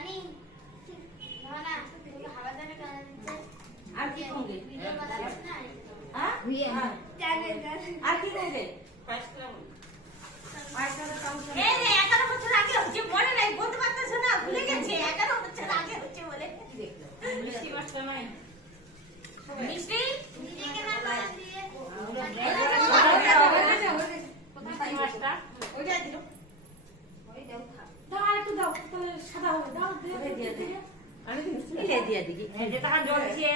রানী না না তুমি হাওয়া দানে কেন দিচ্ছে আর কি সঙ্গে ভিডিও বানাচ্ছ না হ্যাঁ আর কি সঙ্গে এই রে 11 বছর আগে হচ্ছে মনে নাই বলতে পারতেছ না ভুলে গেছে 11 বছর আগে হচ্ছে বলে মিষ্টি মাছটা নাই মিষ্টি নিজেকে না বানান দিয়ে মিষ্টি মাছটা ওইটা দিল দাও আর একটু দাও তাহলে সাদা হবে দাও দিয়ে দিয়ে আমি মিষ্টি দিয়ে দিয়ে দিই যেটা জল দিয়ে